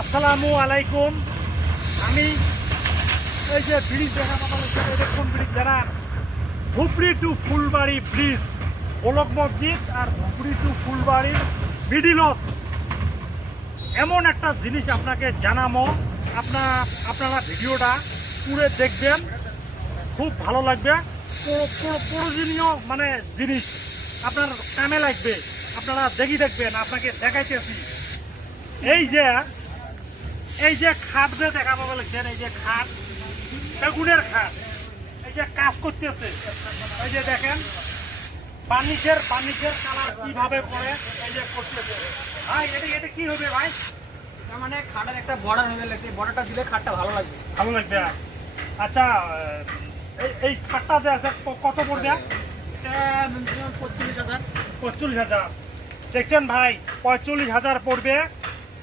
আসসালামু আলাইকুম। আমি এই যে ব্রিজ দেখা পাওয়া দেখুন ব্রিজ যারা ধুবড়ি টু ফুলবাড়ি ব্রিজ গোলক মসজিদ আর ধুবড়ি টু ফুলবাড়ির মিডিলত এমন একটা জিনিস আপনাকে জানাবো। আপনারা ভিডিওটা পুরো দেখবেন, খুব ভালো লাগবে। প্রয়োজনীয় মানে জিনিস আপনার কামে লাগবে, আপনারা দেখবেন। আপনাকে দেখাইতেছি এই যে খাট যে দেখা পাবো লাগছেন, এই যে খাট বেগুনের খাট, এই যে কাজ করতেছে, এই যে দেখেন বার্নিশের কালার কিভাবে পড়ে, এই যে করতেছে। ভাই এটা কি হবে ভাই? মানে খাটের একটা বর্ডার হয়ে গেছে, বর্ডারটা দিলে খাটটা ভালো লাগবে। আচ্ছা, এই খাটটা যে আছে কত পড়বে? এটা মিনিমাম 45,000। 45,000 দেখছেন ভাই, 45,000 পড়বে।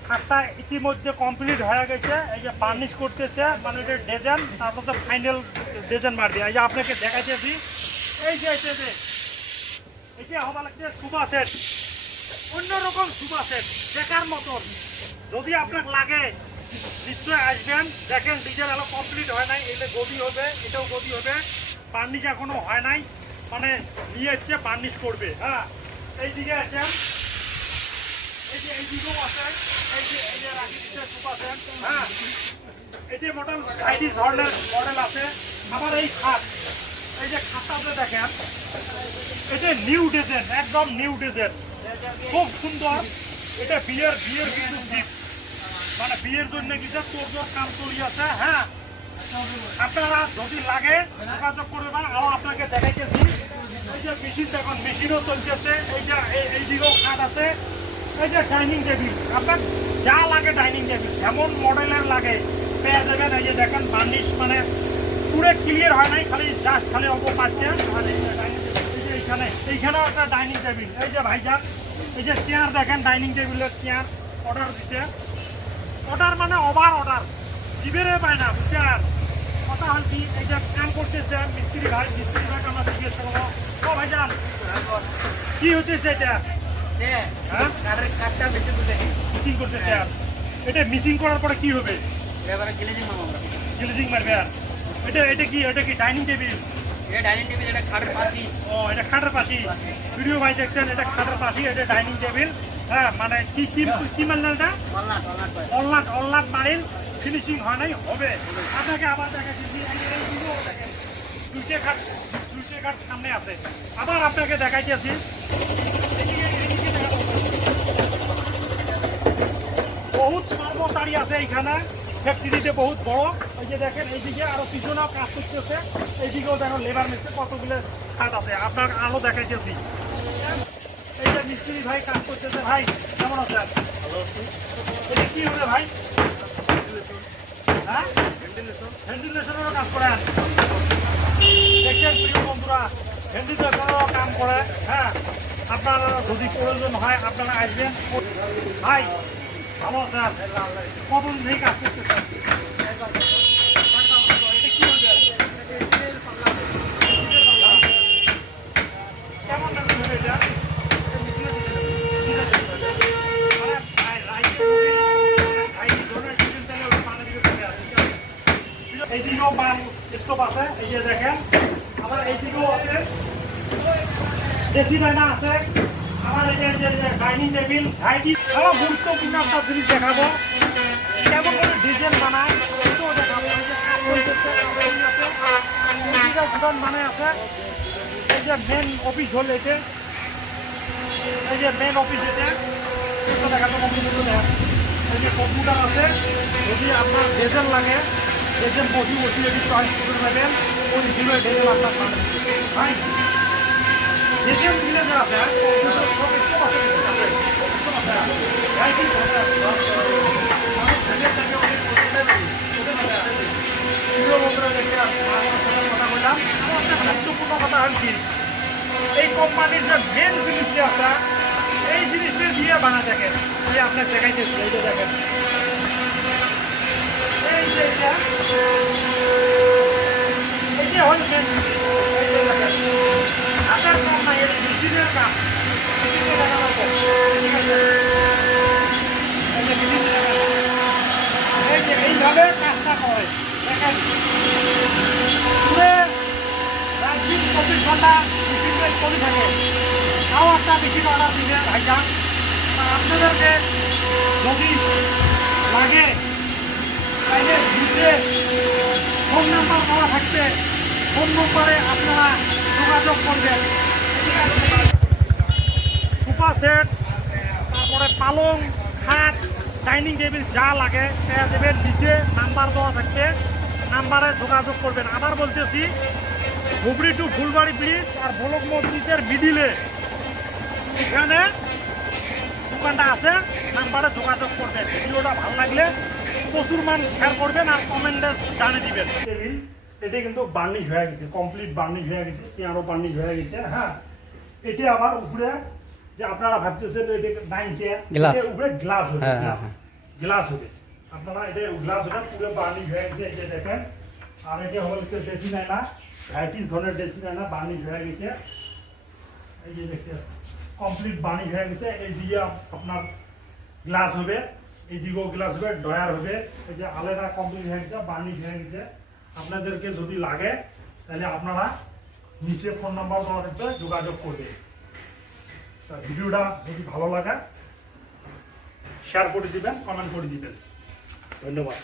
খাটটা ইতিমধ্যে কমপ্লিট হয়ে গেছে। এই যে বার্নিশ করতেছে, মানে এটা ডিজাইন, তারপর তো ফাইনাল ডিজাইন মারবে। এই যে আপনাকে দেখাইতেছি, এই যে এটা হওয়া লাগছে সুপার সেট, অন্যরকম সুপার সেট দেখার মতন। যদি আপনার লাগে নিশ্চয় আসবেন। দেখেন ডিজাইন আলো কমপ্লিট হয় নাই, এলে গদি হবে, এটাও গদি হবে। বার্নিশ এখনো হয় নাই, মানে নিয়ে এসছে বার্নিশ করবে। হ্যাঁ, এইদিকে আছেন, এই দিকেও আছে, এই যে রাখি দিচ্ছে সুপার সেট। হ্যাঁ, এই যে মডেল ভাইটিস ধরনের মডেল আছে। আবার এই খাট, এই যে খাটটাতে দেখেন, এটা নিউ ডিজাইন, একদম নিউ ডিজাইন, খুব সুন্দর। এটা বিয়ের কিন্তু গিফট, মানে বিয়ের জন্য কিছু তোর কাম চলি আছে। হ্যাঁ, আপনারা যদি লাগে যোগাযোগ করবেন। আরো আপনাকে দেখাইতেছি, এই যে মেশিন দেখুন, মেশিনও চলতেছে। এই যে এই দিকেও খাট আছে। এই যে ডাইনিং টেবিল, আপনার যা লাগে ডাইনিং টেবিল যেমন মডেলের লাগে পেয়ে যাবেন। এই যে দেখেন বার্নিশ মানে পুরো ক্লিয়ার হয় নাই, খালি অল্প পাচ্ছে। আর এই যে ডাইনিং টেবিল, এই যে এইখানেও একটা ডাইনিং টেবিল। এই যে ভাইজান, এই যে চেয়ার দেখেন, ডাইনিং টেবিলের চেয়ার অর্ডার দিচ্ছে। অর্ডার মানে ওভার অর্ডার, জিবেরে পায় না, বুঝছেন? কথা হল কি, এই যে কাম করতেছে মিস্ত্রি ভাই আমরা জিজ্ঞেস করবো, ও ভাইজান কি হতেছে এটা? হ্যাঁ, কাঠটা বেশি তুলে মিসিং করতেছে। এটা মিসিং করার পরে কি হবে? এবারে গ্লেজিং মারবো আমরা। গ্লেজিং মারবে। আর এটা কি ডাইনিং টেবিল? এটা ডাইনিং টেবিল, এটা খাটের পাশি। ও, এটা খাটের পাশি। ভিডিও ভাই দেখছেন, এটা খাটের পাশি, এটা ডাইনিং টেবিল। হ্যাঁ, মানে কি মারলেন এটা? অলনাট মারিল, ফিনিশিং হয় নাই, হবে। আপনাকে আবার দেখাচ্ছি, দুইটা খাট সামনে আছে। আবার আপনাকে দেখাইতেছি, বহুত কর্মচারী আছে এইখানে, ফ্যাক্টরিতে বহুত বড়। এই যে দেখেন, এইদিকে আরো পিছনেও কাজ করতেছে, এইদিকেও দেখেন লেবার মিস্ত্রি কতগুলো খাট আছে। আপনার আলো দেখাইতেছি, এই যে মিস্ত্রি ভাই কাজ করতেছে। ভাই কেমন আছেন? এটা কি হবে ভাই? হ্যাঁ, ভেন্টিলেশনেরও কাজ করেন। দেখছেন প্রিয় বন্ধুরা, ভেন্টিলেশনেরও কাম করে। হ্যাঁ, আপনার যদি প্রয়োজন হয় আপনারা আসবেন। ভাই ভালো আছেন? কতদিন থেকে কাজ করতেছেন? এটা কি হবে? কেমন দাম হবে এটা? এইদিকেও মাল স্টোভ আছে, এই যে দেখেন। আবার এইদিকেও আছে, দেশি রান্না আছে। আমার এই যে ডাইনিং টেবিল, আরো গুরুত্বপূর্ণ একটা জিনিস দেখাবো, কেমন করে ডিজাইন বানায় এটাও দেখাবো। এই যে কাজ করতেছে, মানে আছে। এই যে মেন অফিস হল এটা, এই যে মেন অফিস এটা দেখাবো। কম্পিউটার, এই যে কম্পিউটার আছে। যদি আপনার ডিজাইন লাগে, ডিজাইন বসি যদি চয়েস করে নেবেন, ওই দিনে ডিজাইন আপনার পাবেন। ভাই ডিজাইন দিলে যা আছে গুরুত্বপূর্ণ কথা হল কি, এই কোম্পানির যে মেন জিনিসটা আছে, এই জিনিসটা দিয়ে বানা দেখেন। এই আপনার দেখাইতেছি, এই যে দেখেন, এই যে হল মেন জিনিস। এই যে দেখেন, হাতের কাম নাই, এটা মেশিনের কাম। মেশিনে দেখা লাগবে, ঠিক আছে? এই যে মেশিন দেখা কিভাবে কাজটা করে দেখেন পুরে প্রায় 24 ঘন্টা মেশিন চলে থাকে তাও একটা মেশিন অর্ডার দিলে ভাইজান আপনাদেরকে যদি লাগে তাইলে নিচে ফোন নাম্বার দেওয়া থাকবে ফোন নম্বরে আপনারা যোগাযোগ করবেন সোফা সেট তারপরে পালং খাট ডাইনিং টেবিল যা লাগে পেয়ে দেবেন নিচে নাম্বার দেওয়া থাকবে নাম্বারে যোগাযোগ করবেন আবার বলতেছি ধুবড়ি টু ফুলবাড়ি ব্রিজ আর ভোলক মসজিদের মিডিলে এখানে দোকানটা আছে নাম্বারে যোগাযোগ করবেন ভিডিওটা ভালো লাগলে প্রচুর মান শেয়ার করবেন আর কমেন্টে জানিয়ে দিবেন টেবিল এটা কিন্তু বার্নিশ হয়ে গেছে কমপ্লিট বার্নিশ হয়ে গেছে চেয়ারও বার্নিশ হয়ে গেছে হ্যাঁ এটি আবার উপরে যে আপনারা ভাবতেছেন এটা নাইকে গ্লাস উপরে গ্লাস হবে হ্যাঁ, গ্লাস হ্যাঁ। গ্লাস হবে আপনারা এটা গ্লাস হবে পুরো বার্নিশ হয়ে গেছে এই যে দেখেন আর এটা হচ্ছে ড্রেসিং আয়না ভ্যারাইটিস ধরনের ড্রেসিং আয়না বার্নিশ হয়ে গেছে এই যে দেখছেন কমপ্লিট বার্নিশ হয়ে গেছে এই দিকে আপনার গ্লাস হবে এই দিকেও গ্লাস হবে ডয়ার হবে এই যে আলাদা কমপ্লিট হয়ে গেছে বার্নিশ হয়ে গেছে আপনাদেরকে যদি লাগে তাহলে আপনারা নিচে ফোন নাম্বার দেওয়া থাকবে যোগাযোগ করবে তা ভিডিওটা যদি ভালো লাগে শেয়ার করে দিবেন কমেন্ট করে দিবেন ধন্যবাদ